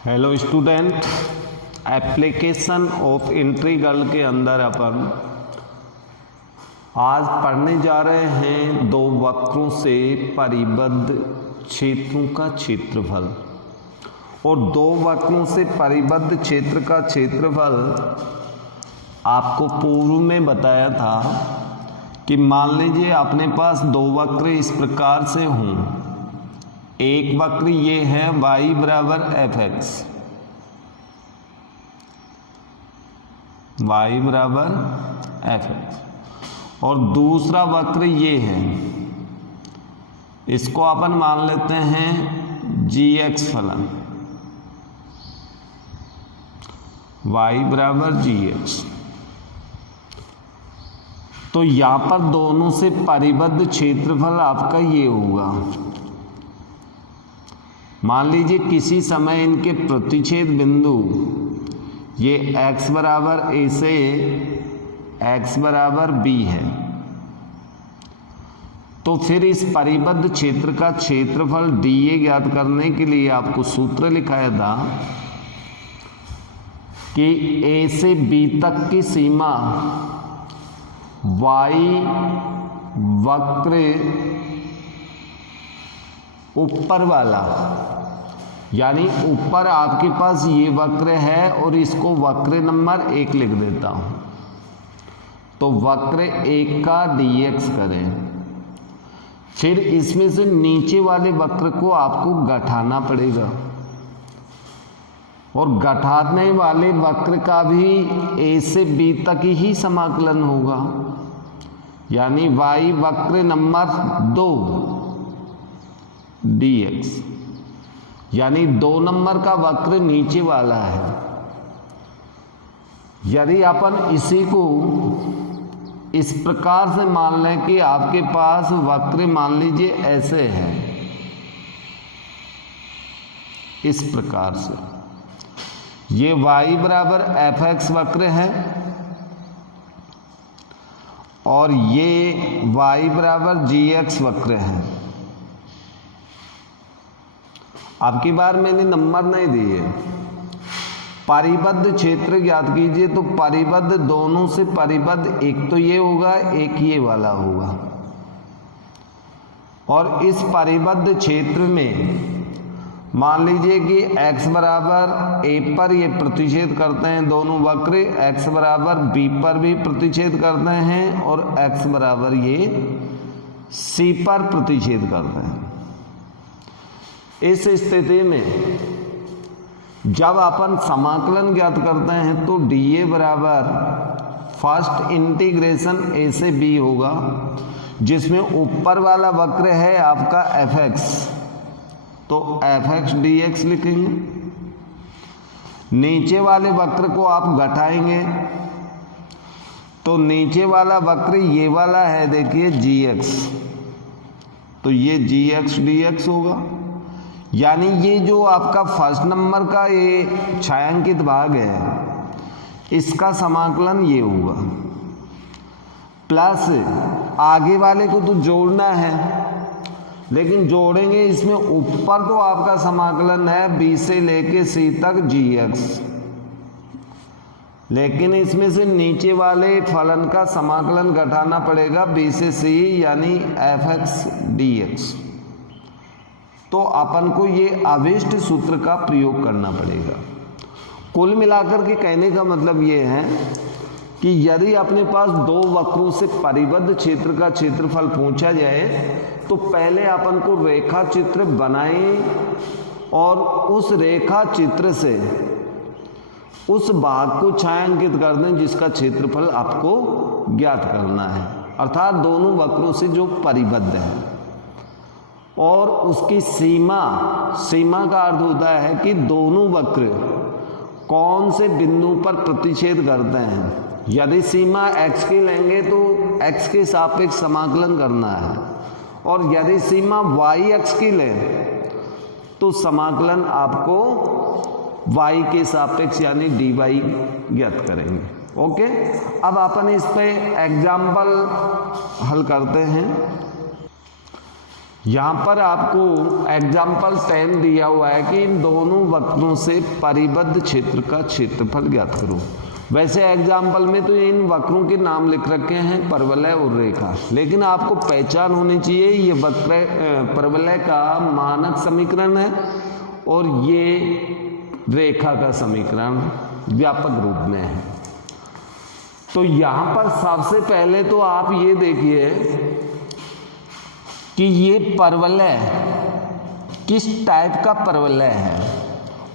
Hello student, application of integral के अंदर अपन आज पढ़ने जा रहे हैं दो वक्रों से परिबद्ध क्षेत्रों का क्षेत्रफल। और दो वक्रों से परिबद्ध क्षेत्र का क्षेत्रफल आपको पूर्व में बताया था कि मान लीजिए अपने पास दो वक्र इस प्रकार से हों। एक वक्र ये है y बराबर एफ एक्स, y बराबर एफ एक्स, और दूसरा वक्र ये है, इसको अपन मान लेते हैं जी एक्स फलन, y बराबर जी एक्स। तो यहां पर दोनों से परिबद्ध क्षेत्रफल आपका ये होगा। मान लीजिए किसी समय इनके प्रतिच्छेद बिंदु ये x बराबर a से x बराबर b है, तो फिर इस परिबद्ध क्षेत्र का क्षेत्रफल dA ज्ञात करने के लिए आपको सूत्र लिखाया था कि a से b तक की सीमा y वक्र ऊपर वाला, यानी ऊपर आपके पास ये वक्र है और इसको वक्र नंबर 1 लिख देता हूं, तो वक्र 1 का dx करें। फिर इसमें से नीचे वाले वक्र को आपको घटाना पड़ेगा, और घटाने वाले वक्र का भी a से b तक ही समाकलन होगा, यानी y वक्र नंबर 2 dx, यानी 2 नंबर का वक्र नीचे वाला है। यदि अपन इसी को इस प्रकार से मान लें कि आपके पास वक्र मान लीजिए ऐसे है, इस प्रकार से ये y बराबर एफ एक्स वक्र है और ये y बराबर जी एक्स वक्र है। अब की बार मैंने नंबर नहीं दिए। परिबद्ध क्षेत्र ज्ञात कीजिए, तो परिबद्ध दोनों से परिबद्ध एक तो ये होगा, एक ये वाला होगा, और इस परिबद्ध क्षेत्र में मान लीजिए कि x बराबर a पर ये प्रतिच्छेद करते हैं दोनों वक्र, x बराबर b पर भी प्रतिच्छेद करते हैं, और x बराबर ये c पर प्रतिच्छेद करते हैं। इस स्थिति में जब अपन समाकलन ज्ञात करते हैं तो dA बराबर फर्स्ट इंटीग्रेशन a से b होगा, जिसमें ऊपर वाला वक्र है आपका fx, तो fx dx लिखेंगे। नीचे वाले वक्र को आप घटाएंगे, तो नीचे वाला वक्र ये वाला है, देखिए gx, तो ये gx dx होगा। यानी ये जो आपका फर्स्ट नंबर का ये छायांकित भाग है, इसका समाकलन ये होगा, प्लस आगे वाले को तो जोड़ना है, लेकिन जोड़ेंगे इसमें ऊपर तो आपका समाकलन है b से लेके c तक gx, लेकिन इसमें से नीचे वाले फलन का समाकलन घटाना पड़ेगा b से c, यानी fx dx। तो अपन को ये अभिष्ट सूत्र का प्रयोग करना पड़ेगा। कुल मिलाकर के कहने का मतलब ये है कि यदि अपने पास दो वक्रों से परिबद्ध क्षेत्र का क्षेत्रफल पूछा जाए, तो पहले अपन को रेखा चित्र बनाएं और उस रेखा चित्र से उस भाग को छायांकित कर दें जिसका क्षेत्रफल आपको ज्ञात करना है, अर्थात दोनों वक्रों से जो परिबद्ध है, और उसकी सीमा का अर्थ होता है कि दोनों वक्र कौन से बिंदु पर प्रतिच्छेद करते हैं। यदि सीमा x की लेंगे तो x के सापेक्ष समाकलन करना है, और यदि सीमा y x की लें तो समाकलन आपको y के सापेक्ष यानी dy ज्ञात करेंगे। ओके, अब अपन इस पे एग्जाम्पल हल करते हैं। यहाँ पर आपको एग्जाम्पल 10 दिया हुआ है कि इन दोनों वक्रों से परिबद्ध क्षेत्र का क्षेत्रफल ज्ञात करो। वैसे एग्जाम्पल में तो इन वक्रों के नाम लिख रखे हैं, परवलय और रेखा, लेकिन आपको पहचान होनी चाहिए ये वक्र परवलय का मानक समीकरण है और ये रेखा का समीकरण व्यापक रूप में है। तो यहाँ पर सबसे पहले तो आप ये देखिए कि ये परवलय किस टाइप का परवलय है।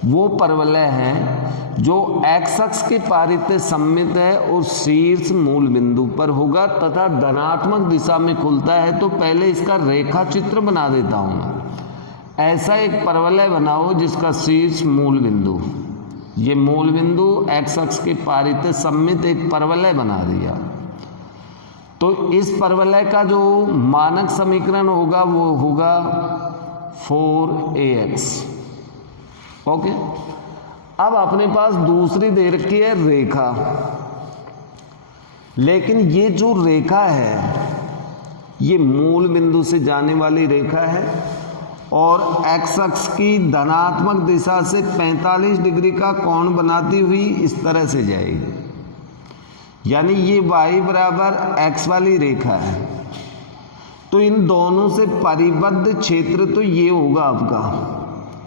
वो परवलय है जो एक्स अक्ष के पारित सममित है और शीर्ष मूल बिंदु पर होगा तथा धनात्मक दिशा में खुलता है। तो पहले इसका रेखा चित्र बना देता हूं मैं। ऐसा एक परवलय बनाओ जिसका शीर्ष मूल बिंदु, ये मूल बिंदु एक्स अक्ष के पारित सममित एक परवलय बना दिया। तो इस परवलय का जो मानक समीकरण होगा वो होगा 4ax। ओके, अब अपने पास दूसरी दे रखी है रेखा, लेकिन ये जो रेखा है ये मूल बिंदु से जाने वाली रेखा है और एक्स अक्ष की धनात्मक दिशा से 45 डिग्री का कोण बनाती हुई इस तरह से जाएगी, यानी ये y बराबर x वाली रेखा है। तो इन दोनों से परिबद्ध क्षेत्र तो ये होगा आपका,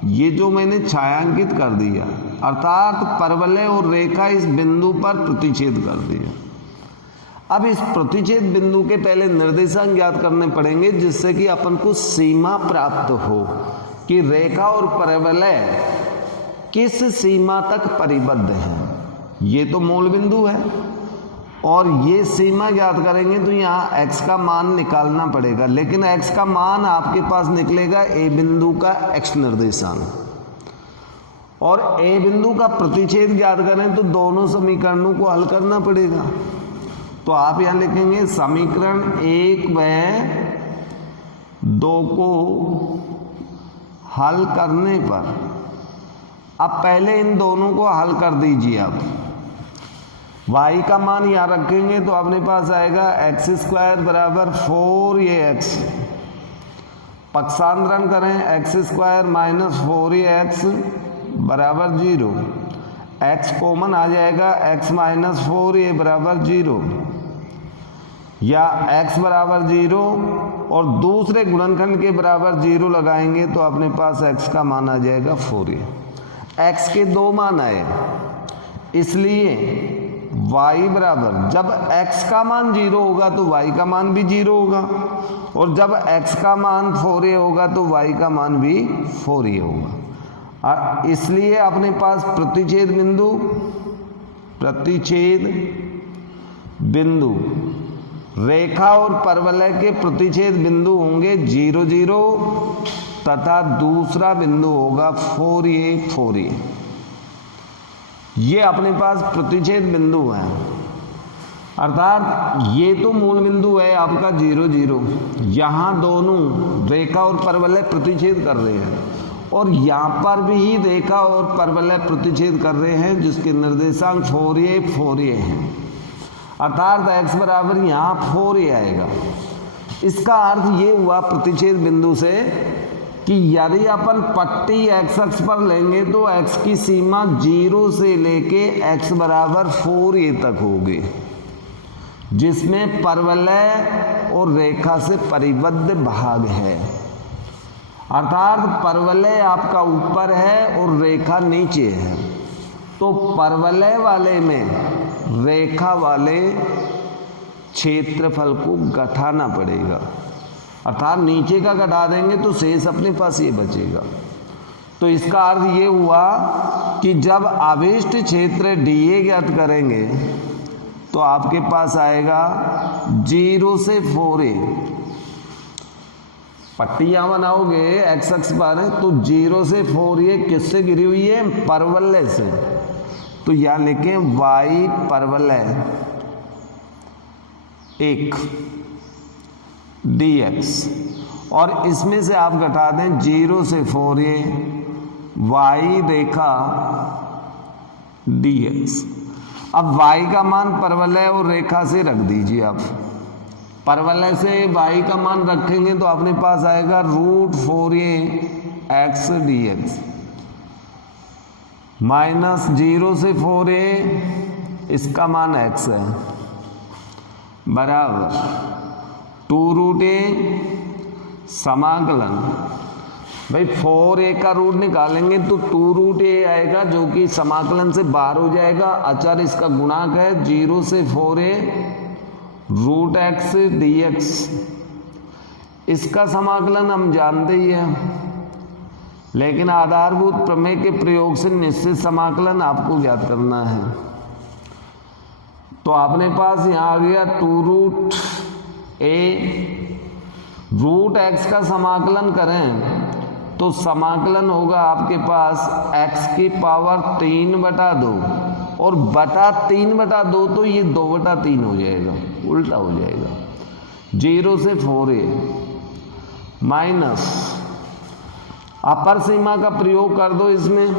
ये जो मैंने छायांकित कर दिया, अर्थात परवलय और रेखा इस बिंदु पर प्रतिच्छेद कर दिया। अब इस प्रतिच्छेद बिंदु के पहले निर्देशांक ज्ञात करने पड़ेंगे जिससे कि अपन को सीमा प्राप्त हो कि रेखा और परवलय किस सीमा तक परिबद्ध है। ये तो मूल बिंदु है और ये सीमा ज्ञात करेंगे तो यहाँ x का मान निकालना पड़ेगा, लेकिन x का मान आपके पास निकलेगा a बिंदु का x निर्देशांक। और a बिंदु का प्रतिच्छेद ज्ञात करें तो दोनों समीकरणों को हल करना पड़ेगा। तो आप यहाँ लिखेंगे समीकरण 1 व 2 को हल करने पर, अब पहले इन दोनों को हल कर दीजिए। आप y का मान यहाँ रखेंगे तो अपने पास आएगा x² बराबर 4ax। पक्षांतरण करें x² माइनस 4ax बराबर 0। x कॉमन आ जाएगा, x माइनस 4a बराबर 0 या x बराबर 0 और दूसरे गुणनखंड के बराबर 0 लगाएंगे तो अपने पास x का मान आ जाएगा 4a। x के दो मान आए, इसलिए y बराबर, जब x का मान 0 होगा तो y का मान भी 0 होगा और जब x का मान 4a होगा तो y का मान भी 4a होगा। इसलिए अपने पास प्रतिच्छेद बिंदु रेखा और परवलय के प्रतिच्छेद बिंदु होंगे 0 0 तथा दूसरा बिंदु होगा 4a। ये अपने पास प्रतिच्छेद बिंदु है, अर्थात ये तो मूल बिंदु है आपका 0 0। यहाँ दोनों रेखा और परवलय प्रतिच्छेद कर रहे हैं और यहाँ पर भी ही रेखा और परवलय प्रतिच्छेद कर रहे हैं जिसके निर्देशांक 4a हैं, अर्थात x बराबर यहाँ 4a आएगा। इसका अर्थ ये हुआ प्रतिच्छेद बिंदु से कि यदि अपन पट्टी x अक्ष पर लेंगे तो x की सीमा 0 से लेके x बराबर 4a तक होगी, जिसमें परवलय और रेखा से परिबद्ध भाग है। अर्थात परवलय आपका ऊपर है और रेखा नीचे है, तो परवलय वाले में रेखा वाले क्षेत्रफल को घटाना पड़ेगा, अर्थात नीचे का घटा देंगे तो शेष अपने पास ये बचेगा। तो इसका अर्थ ये हुआ कि जब आविष्ट क्षेत्र dA ज्ञात करेंगे तो आपके पास आएगा 0 से 4a। पट्टियां बनाओगे x अक्ष पर तो 0 से 4a किससे गिरी हुई है? परवलय से। तो यहां लिखें y परवलय 1 dx और इसमें से आप घटा दें 0 से 4a y रेखा dx। अब y का मान परवलय और रेखा से रख दीजिए आप। परवलय से y का मान रखेंगे तो अपने पास आएगा √4ax dx माइनस 0 से 4a इसका मान x है बराबर 2√a समाकलन भाई 4a का रूट निकालेंगे तो 2√a आएगा जो कि समाकलन से बाहर हो जाएगा। अचर इसका गुणांक है 0 से 4a √x dx। इसका समाकलन हम जानते ही हैं, लेकिन आधारभूत प्रमेय के प्रयोग से निश्चित समाकलन आपको ज्ञात करना है। तो अपने पास यहाँ आ गया 2√a √x का समाकलन करें तो समाकलन होगा आपके पास x की पावर 3/2 और बटा 3/2 तो ये 2/3 हो जाएगा, उल्टा हो जाएगा। 0 से 4a माइनस अपर सीमा का प्रयोग कर दो इसमें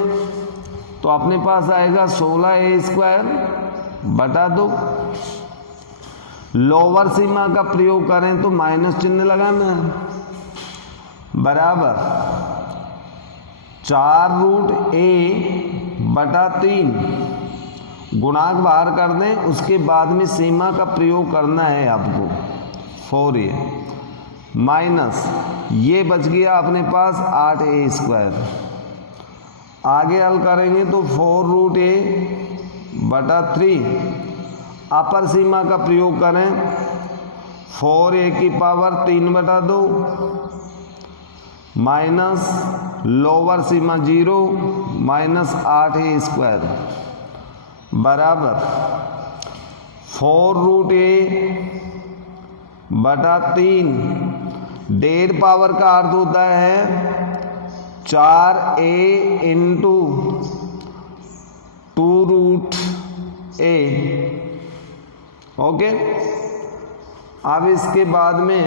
तो अपने पास आएगा 16a²/2। लोअर सीमा का प्रयोग करें तो माइनस चिन्ह लगाना है बराबर 4√a/3 गुणांक बाहर कर दें, उसके बाद में सीमा का प्रयोग करना है आपको 4a माइनस ये बच गया अपने पास 8a²। आगे हल करेंगे तो 4√a/3 अपर सीमा का प्रयोग करें 4a की पावर 3/2 माइनस लोअर सीमा 0 माइनस 8a² बराबर 4√a/3 डेढ़ पावर का अर्थ होता है 4a इंटू 2√a। ओके, अब इसके बाद में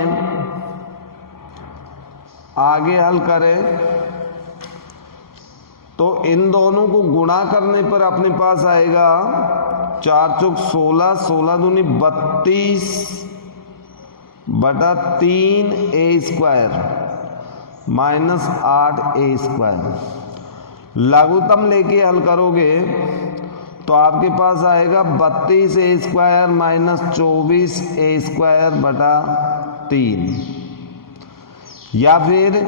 आगे हल करें तो इन दोनों को गुणा करने पर अपने पास आएगा 4 चौक 16, 16 दूनी 32/3a² माइनस 8a²। लघुत्तम लेके हल करोगे तो आपके पास आएगा 32a² माइनस 24a²/3 या फिर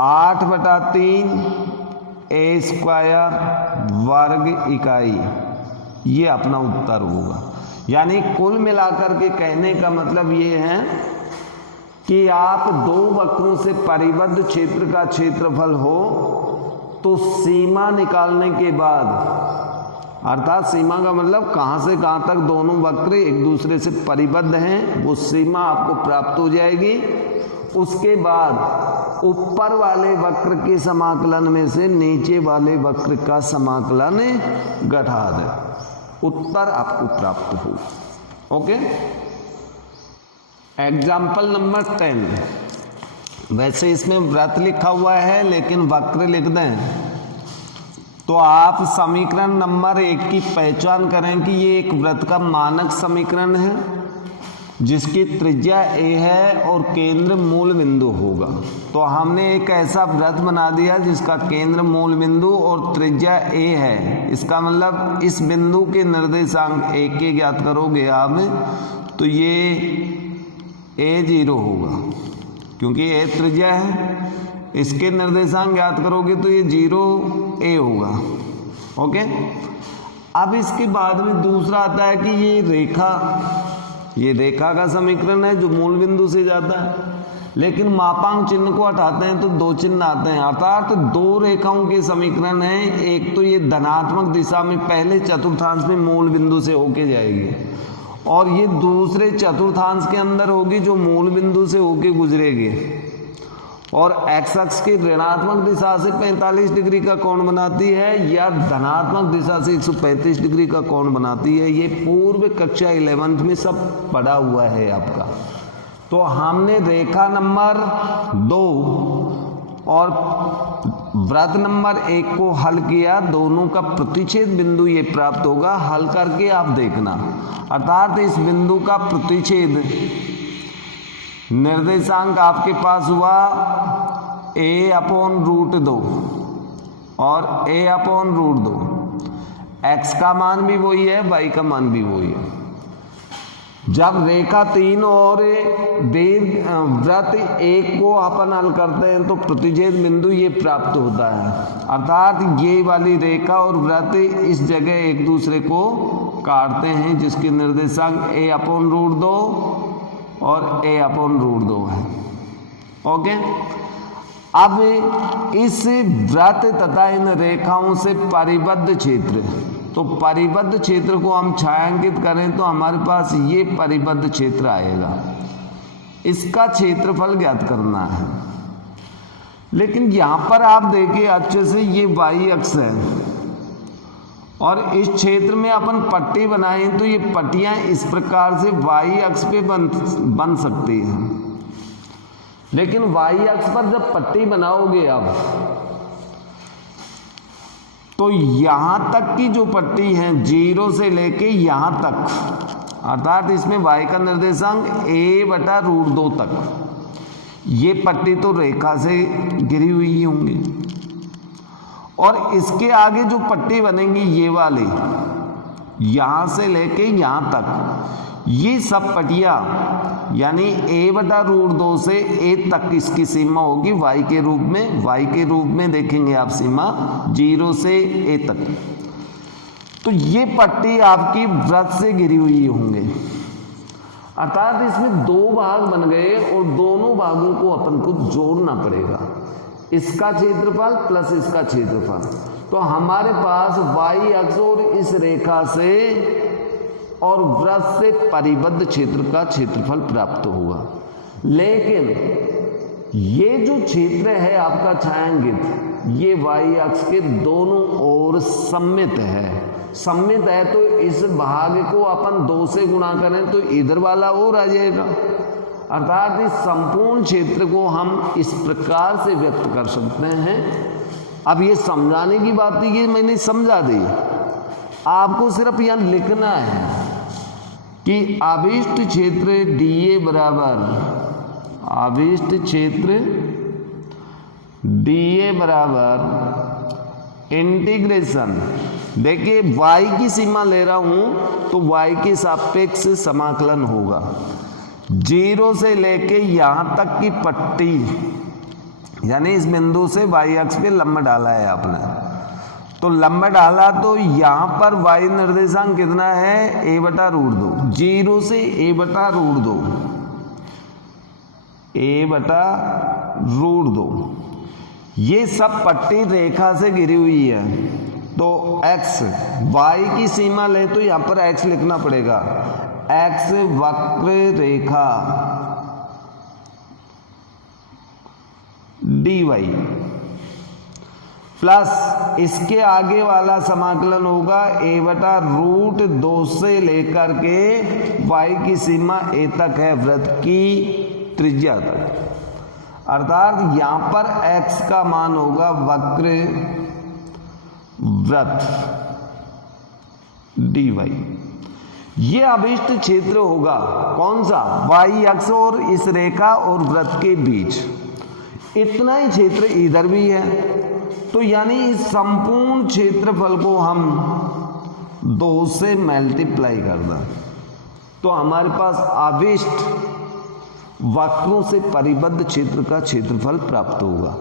8/3a² इकाई। ये अपना उत्तर होगा। यानी कुल मिलाकर के कहने का मतलब ये है कि आप दो वक्रों से परिबद्ध क्षेत्र का क्षेत्रफल हो तो सीमा निकालने के बाद, अर्थात सीमा का मतलब कहाँ से कहाँ तक दोनों वक्र एक दूसरे से परिबद्ध हैं, वो सीमा आपको प्राप्त हो जाएगी। उसके बाद ऊपर वाले वक्र के समाकलन में से नीचे वाले वक्र का समाकलन घटा दें, उत्तर आपको प्राप्त हो। Okay, example number 10। वैसे इसमें व्रत लिखा हुआ है लेकिन वक्र लिख दें तो आप समीकरण नंबर 1 की पहचान करें कि ये एक वृत्त का मानक समीकरण है जिसकी त्रिज्या a है और केंद्र मूल बिंदु होगा। तो हमने एक ऐसा वृत्त बना दिया जिसका केंद्र मूल बिंदु और त्रिज्या a है। इसका मतलब इस बिंदु के निर्देशांक a के ज्ञात करोगे आप तो ये a0 होगा क्योंकि a त्रिज्या है। इसके निर्देशांक ज्ञात करोगे तो ये 0a होगा। ओके, अब इसके बाद में दूसरा आता है कि ये रेखा का समीकरण है जो मूल बिंदु से जाता है, लेकिन मापांक चिन्ह को हटाते हैं तो दो चिन्ह आते हैं, अर्थात दो रेखाओं के समीकरण हैं। एक तो ये धनात्मक दिशा में पहले चतुर्थांश में मूल बिंदु से होके जाएगी और ये दूसरे चतुर्थांश के अंदर होगी जो मूल बिंदु से होके गुजरेगी और x अक्ष की ऋणात्मक दिशा से 45 डिग्री का कोण बनाती है या धनात्मक दिशा से 135 डिग्री का कोण बनाती है। ये पूर्व कक्षा 11th में सब पढ़ा हुआ है आपका। तो हमने रेखा नंबर 2 और वृत्त नंबर 1 को हल किया, दोनों का प्रतिच्छेद बिंदु ये प्राप्त होगा। हल करके आप देखना, अर्थात इस बिंदु का प्रतिच्छेद निर्देशांक आपके पास हुआ a/√2 और a/√2। x का मान भी वही है, y का मान भी वही है। जब रेखा 3 और वृत्त 1 को अपन हल करते हैं तो प्रतिच्छेद बिंदु ये प्राप्त होता है, अर्थात ये वाली रेखा और वृत्त इस जगह एक दूसरे को काटते हैं, जिसके निर्देशांक a/√2 और a/√2 है। ओके, अब इस वृत्त तथा इन रेखाओं से परिबद्ध क्षेत्र, तो परिबद्ध क्षेत्र को हम छायांकित करें तो हमारे पास ये परिबद्ध क्षेत्र आएगा। इसका क्षेत्रफल ज्ञात करना है। लेकिन यहाँ पर आप देखिए अच्छे से, ये y अक्ष है और इस क्षेत्र में अपन पट्टी बनाएं तो ये पट्टियां इस प्रकार से y अक्ष पे बन सकती हैं। लेकिन y अक्ष पर जब पट्टी बनाओगे आप, तो यहां तक की जो पट्टी है 0 से लेके यहां तक, अर्थात इसमें y का निर्देशांक a/√2 तक, ये पट्टी तो रेखा से घिरी हुई होंगी और इसके आगे जो पट्टी बनेंगी ये वाली, यहां से लेके यहां तक, ये सब पट्टियां यानी a/√2 से a तक इसकी सीमा होगी y के रूप में देखेंगे आप सीमा 0 से a तक। तो ये पट्टी आपकी वृत्त से घिरी हुई होंगे, अर्थात इसमें 2 भाग बन गए और दोनों भागों को अपन को जोड़ना पड़ेगा, इसका क्षेत्रफल प्लस इसका क्षेत्रफल। तो हमारे पास y अक्ष और इस रेखा से और वृत्त से परिबद्ध क्षेत्र का क्षेत्रफल प्राप्त होगा। लेकिन ये जो क्षेत्र है आपका छायांकित, ये y अक्ष के दोनों ओर सममित है तो इस भाग को अपन 2 से गुणा करें तो इधर वाला और आ जाएगा, अर्थात इस संपूर्ण क्षेत्र को हम इस प्रकार से व्यक्त कर सकते हैं। अब ये समझाने की बात है, ये मैंने समझा दी, आपको सिर्फ यहां लिखना है कि आविष्ट क्षेत्र dA बराबर, आविष्ट क्षेत्र dA बराबर इंटीग्रेशन, देखिए y की सीमा ले रहा हूं तो y के सापेक्ष समाकलन होगा। 0 से लेके यहां तक की पट्टी, यानी इस बिंदु से y अक्ष पे लंब डाला है आपने, तो लंब डाला तो यहां पर y निर्देशांक कितना है a/√2, 0 से a/√2, ये सब पट्टी रेखा से घिरी हुई है। तो x, y की सीमा ले तो यहां पर x लिखना पड़ेगा, x वक्र रेखा dy प्लस इसके आगे वाला समाकलन होगा a/√2 से लेकर के y की सीमा a तक है, वृत्त की त्रिज्या तक, अर्थात यहां पर x का मान होगा वक्र वृत्त dy। ये अभिष्ट क्षेत्र होगा कौन सा, y अक्ष और इस रेखा और वृत्त के बीच, इतना ही क्षेत्र इधर भी है। तो यानी इस संपूर्ण क्षेत्रफल को हम 2 से मल्टीप्लाई कर दें तो हमारे पास आविष्ट वक्रों से परिबद्ध क्षेत्र का क्षेत्रफल प्राप्त होगा।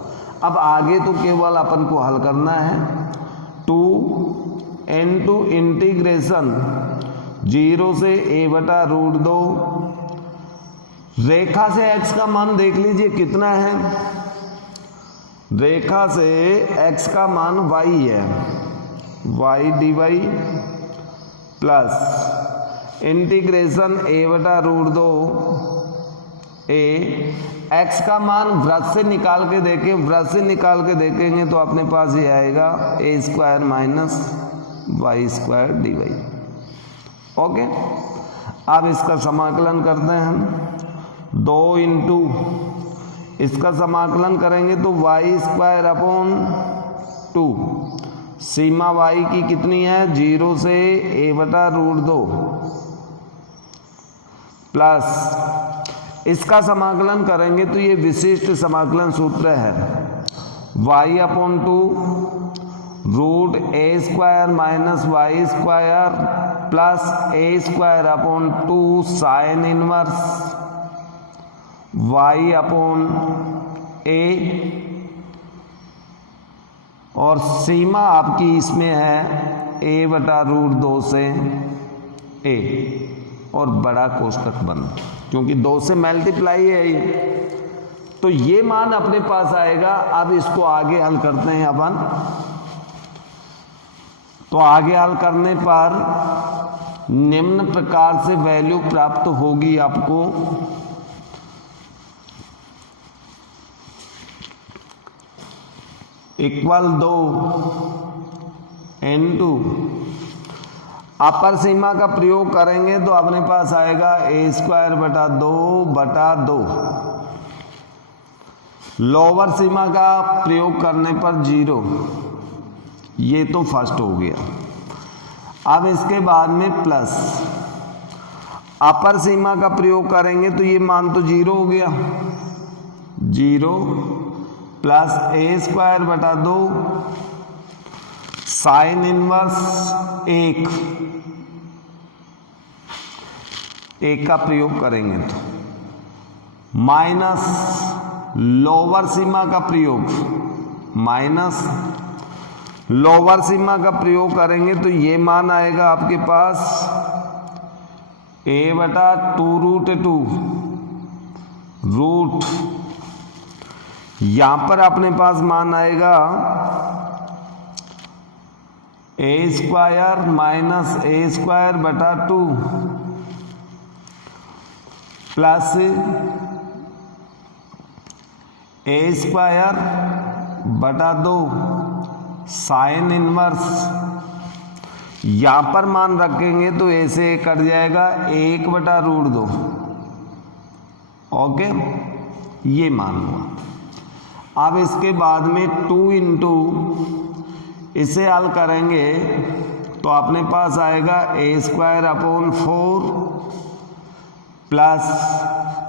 अब आगे तो केवल अपन को हल करना है, 2 into इंटीग्रेशन 0 से a/√2, रेखा से x का मान देख लीजिए कितना है, रेखा से x का मान y है, y dy plus integration a/√2 a, x का मान वृत्त से निकाल के देखें, वृत्त से निकाल के देखेंगे तो अपने पास ये आएगा a² minus y² dy। Okay, अब इसका समाकलन करते हैं हम, 2 into इसका समाकलन करेंगे तो वाई स्क्वायर अपॉन 2, सीमा y की कितनी है 0 से a/√2 प्लस इसका समाकलन करेंगे तो ये विशिष्ट समाकलन सूत्र है y upon 2 √a² minus y square plus a² upon 2 sine inverse y upon a, और सीमा आपकी इसमें है a/√2 से a, और बड़ा कोष्टक बंद, क्योंकि 2 से मल्टीप्लाई है ये, तो ये मान अपने पास आएगा। अब इसको आगे हल करते हैं अपन। तो आगे हल करने पर निम्न प्रकार से वैल्यू प्राप्त होगी आपको। इक्वल 2 इनटू अपर सीमा का प्रयोग करेंगे तो अपने पास आएगा a²/2/2। लोअर सीमा का प्रयोग करने पर 0, ये तो फर्स्ट हो गया। अब इसके बाद में प्लस अपर सीमा का प्रयोग करेंगे तो ये मान तो 0 हो गया, 0 प्लस a²/2 साइन इनवर्स 1 का प्रयोग करेंगे तो माइनस लोअर सीमा का प्रयोग, माइनस लोअर सीमा का प्रयोग करेंगे तो ये मान आएगा आपके पास a/2√2 रूट, यहां पर अपने पास मान आएगा a² minus a²/2 plus a²/2 sine inverse, यहां पर मान रखेंगे तो ऐसे कट जाएगा 1/√2। ओके, ये मान हुआ। अब इसके बाद में 2 इंटू इसे हल करेंगे तो अपने पास आएगा a²/4 प्लस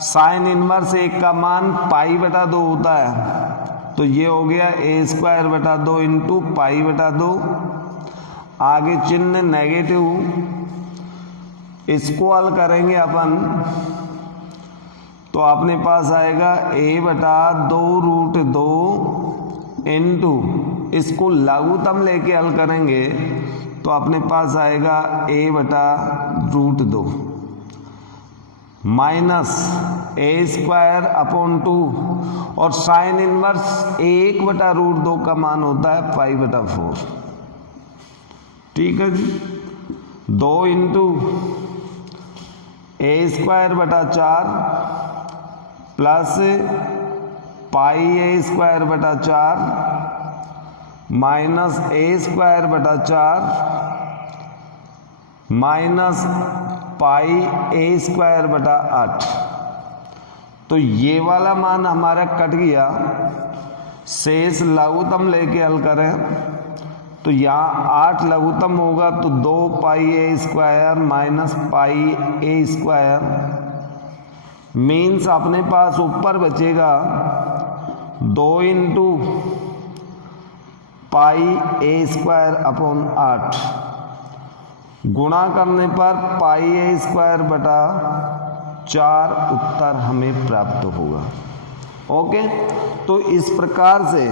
साइन इनवर्स 1 का मान π/2 होता है, तो ये हो गया a²/2 इंटू π/2। आगे चिन्ह नेगेटिव, इसको हल करेंगे अपन तो अपने पास आएगा a/2√2 इंटू, इसको लघुत्तम लेके हल करेंगे तो अपने पास आएगा a/√2 माइनस a²/2 और साइन इनवर्स 1/√2 का मान होता है π/4। ठीक है जी, 2 into a²/4 plus πa²/4 minus a²/4 minus πa²/8। तो ये वाला मान हमारा कट गया। शेष लघुत्तम लेके हल करें तो यहाँ 8 लघुत्तम होगा तो 2πa² माइनस πa², मीन्स अपने पास ऊपर बचेगा 2 इंटू πa²/8 गुणा करने पर πa²/4 उत्तर हमें प्राप्त होगा। ओके, तो इस प्रकार से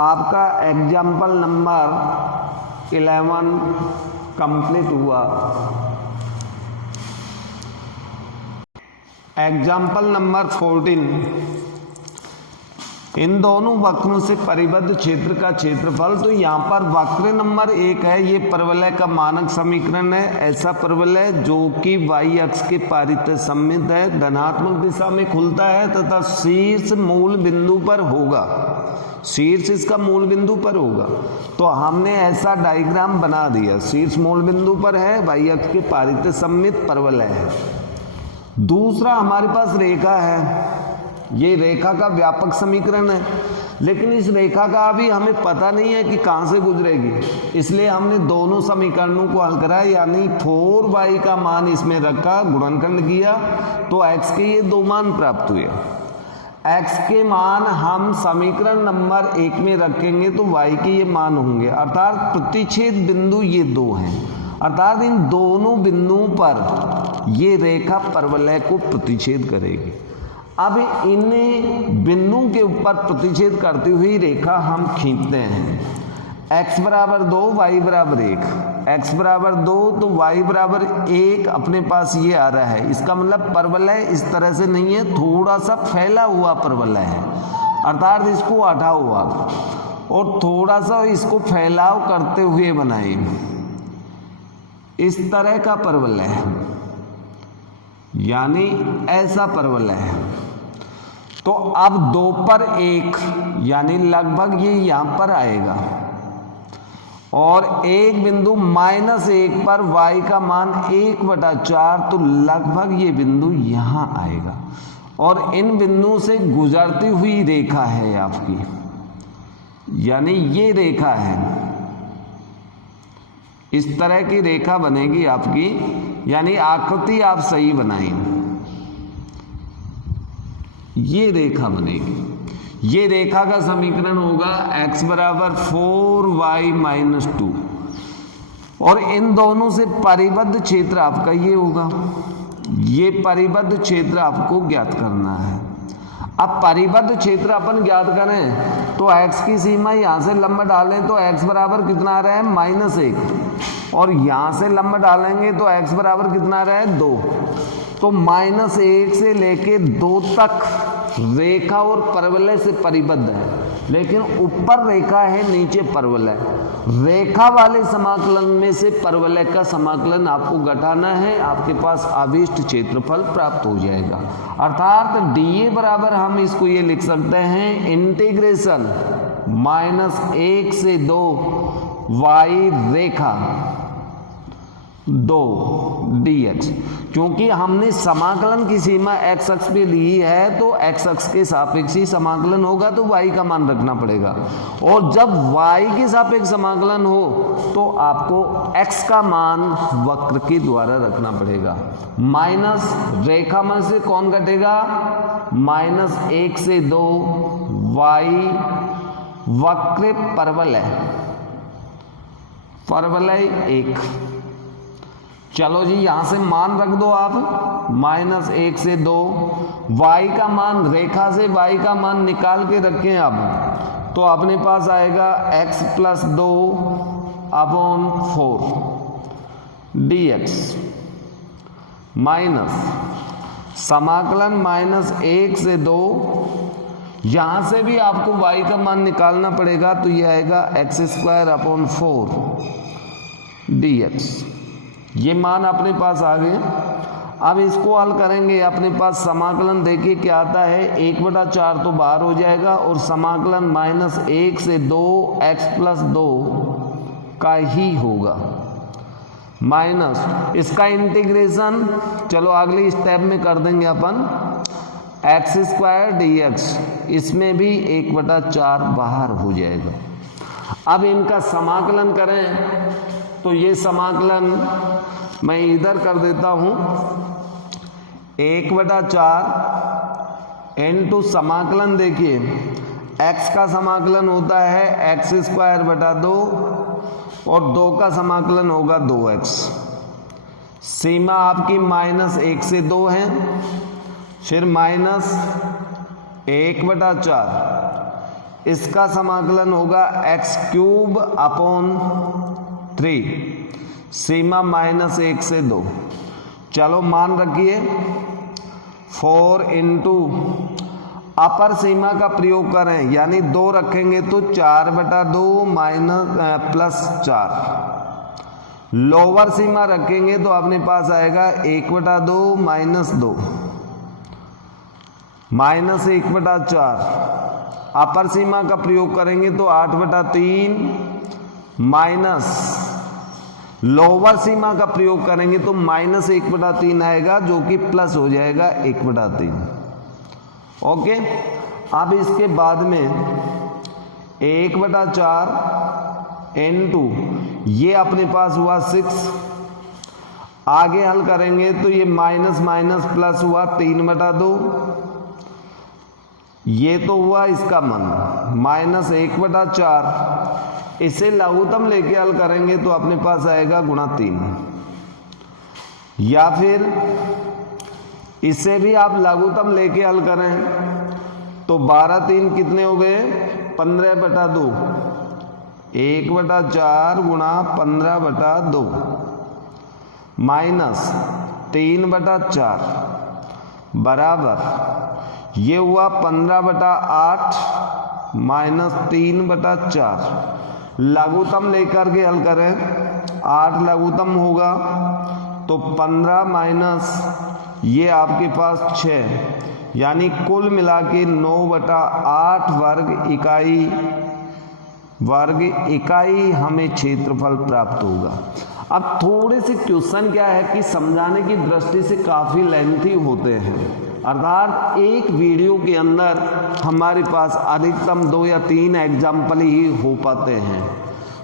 आपका एग्जाम्पल नंबर 11 कंप्लीट हुआ। एग्जाम्पल नंबर 14, इन दोनों वक्रों से परिबद्ध क्षेत्र का क्षेत्रफल। तो यहाँ पर वक्र नंबर 1 है, ये परवलय का मानक समीकरण है। ऐसा परवलय जो कि y अक्ष के पारित सममित है, धनात्मक दिशा में खुलता है तथा शीर्ष मूल बिंदु पर होगा, शीर्ष इसका मूल बिंदु पर होगा। तो हमने ऐसा डायग्राम बना दिया, शीर्ष मूल बिंदु पर है, y अक्ष के पारित सममित परवलय है। दूसरा हमारे पास रेखा है, ये रेखा का व्यापक समीकरण है, लेकिन इस रेखा का अभी हमें पता नहीं है कि कहाँ से गुजरेगी, इसलिए हमने दोनों समीकरणों को हल करा, यानी 4y का मान इसमें रखा, गुणनखंड किया तो x के ये दो मान प्राप्त हुए। x के मान हम समीकरण नंबर 1 में रखेंगे तो y के ये मान होंगे, अर्थात प्रतिच्छेद बिंदु ये दो हैं, अर्थात इन दोनों बिंदुओं पर ये रेखा परवलय को प्रतिच्छेद करेगी। अब इन बिंदुओं के ऊपर प्रतिच्छेद करती हुई रेखा हम खींचते हैं। x बराबर 2 y बराबर 1, x बराबर 2 तो y बराबर 1 अपने पास ये आ रहा है, इसका मतलब परवलय इस तरह से नहीं है, थोड़ा सा फैला हुआ परवलय है, अर्थात इसको हटा हुआ और थोड़ा सा इसको फैलाव करते हुए बनाए, इस तरह का परवलय है, यानी ऐसा परवलय है। तो अब 2 पर 1 यानी लगभग ये यहां पर आएगा, और एक बिंदु -1 पर y का मान 1/4 तो लगभग ये बिंदु यहां आएगा, और इन बिंदुओं से गुजरती हुई रेखा है आपकी, यानी ये रेखा है, इस तरह की रेखा बनेगी आपकी, यानी आकृति आप सही बनाएंगे, ये रेखा बनेगी। ये रेखा का समीकरण होगा x बराबर 4y - 2, और इन दोनों से परिबद्ध क्षेत्र आपका ये होगा, ये परिबद्ध क्षेत्र आपको ज्ञात करना है। अब परिबद्ध क्षेत्र अपन ज्ञात करें तो x की सीमा यहां से लंब डालें तो x बराबर कितना आ रहा है -1, और यहां से लंब डालेंगे तो x बराबर कितना आ रहा है 2, तो -1 से लेके 2 तक रेखा और परवलय से परिबद्ध है, लेकिन ऊपर रेखा है नीचे परवलय। रेखा वाले समाकलन में से परवलय का समाकलन आपको घटाना है, आपके पास आविष्ट क्षेत्रफल प्राप्त हो जाएगा। अर्थात dA बराबर हम इसको ये लिख सकते हैं इंटीग्रेशन -1 से 2 y रेखा 2 dx, क्योंकि हमने समाकलन की सीमा x अक्ष पे ली है तो x अक्ष के सापेक्ष ही समाकलन होगा, तो y का मान रखना पड़ेगा, और जब y के सापेक्ष समाकलन हो तो आपको x का मान वक्र के द्वारा रखना पड़ेगा। माइनस रेखा में से कौन घटेगा, -1 से 2 y वक्र परवलय 1। चलो जी यहां से मान रख दो आप, -1 से 2 y का मान, रेखा से y का मान निकाल के रखें अब, तो अपने पास आएगा x + 2/4 dx माइनस समाकलन -1 से 2, यहां से भी आपको y का मान निकालना पड़ेगा, तो यह आएगा x² 4 dx। ये मान अपने पास आ गए। अब इसको हल करेंगे, अपने पास समाकलन देखिए क्या आता है, 1/4 तो बाहर हो जाएगा, और समाकलन -1 से 2x + 2 का ही होगा, माइनस इसका इंटीग्रेशन चलो अगली स्टेप में कर देंगे अपन, x² dx, इसमें भी 1/4 बाहर हो जाएगा। अब इनका समाकलन करें तो ये समाकलन मैं इधर कर देता हूं, 1/4 इनटू समाकलन देखिए, x का समाकलन होता है x² 2 और 2 का समाकलन होगा 2x। सीमा आपकी -1 से 2 है, फिर -1/4, इसका समाकलन होगा x³ 3, सीमा -1 से 2। चलो मान रखिए 4 इंटू अपर सीमा का प्रयोग करें, यानी 2 रखेंगे तो 4/2 +4, लोअर सीमा रखेंगे तो अपने पास आएगा 1/2 -2 -1/4, अपर सीमा का प्रयोग करेंगे तो 8/3 माइनस लोअर सीमा का प्रयोग करेंगे तो -1/3 आएगा, जो कि प्लस हो जाएगा 1/3। ओके, अब इसके बाद में 1/4 n2 ये अपने पास हुआ 6। आगे हल करेंगे तो ये माइनस माइनस प्लस हुआ 3/2, ये तो हुआ इसका मन -1/4। इसे लघुत्तम लेके हल करेंगे तो अपने पास आएगा गुणा 3, या फिर इसे भी आप लघुत्तम लेके हल करें तो 12×3 कितने हो गए 15/2, 1/4 गुणा 15/2 माइनस 3/4 बराबर ये हुआ 15/8 माइनस 3/4। लघुत्तम लेकर के हल करें 8 लघुत्तम होगा तो 15 माइनस ये आपके पास 6, यानी कुल मिला के 9/8 वर्ग इकाई हमें क्षेत्रफल प्राप्त होगा। अब थोड़े से क्वेश्चन क्या है कि समझाने की दृष्टि से काफ़ी लेंथी होते हैं, अर्थात एक वीडियो के अंदर हमारे पास अधिकतम 2 या 3 एग्जाम्पल ही हो पाते हैं।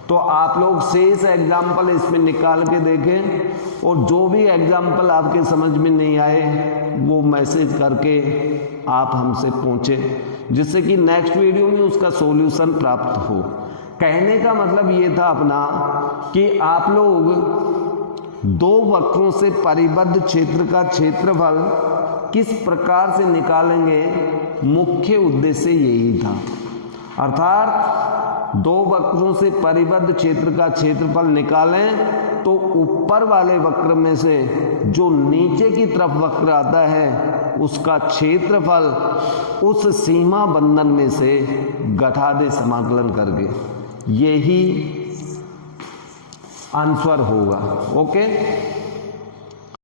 तो आप लोग शेष एग्जाम्पल इसमें निकाल के देखें और जो भी एग्जाम्पल आपके समझ में नहीं आए वो मैसेज करके आप हमसे पूछें, जिससे कि नेक्स्ट वीडियो में उसका सॉल्यूशन प्राप्त हो। कहने का मतलब ये था अपना कि आप लोग 2 वक्रों से परिबद्ध क्षेत्र का क्षेत्रफल किस प्रकार से निकालेंगे, मुख्य उद्देश्य यही था। अर्थात 2 वक्रों से परिबद्ध क्षेत्र का क्षेत्रफल निकालें तो ऊपर वाले वक्र में से जो नीचे की तरफ वक्र आता है उसका क्षेत्रफल उस सीमा बंधन में से घटा दे समाकलन करके, यही आंसर होगा। ओके।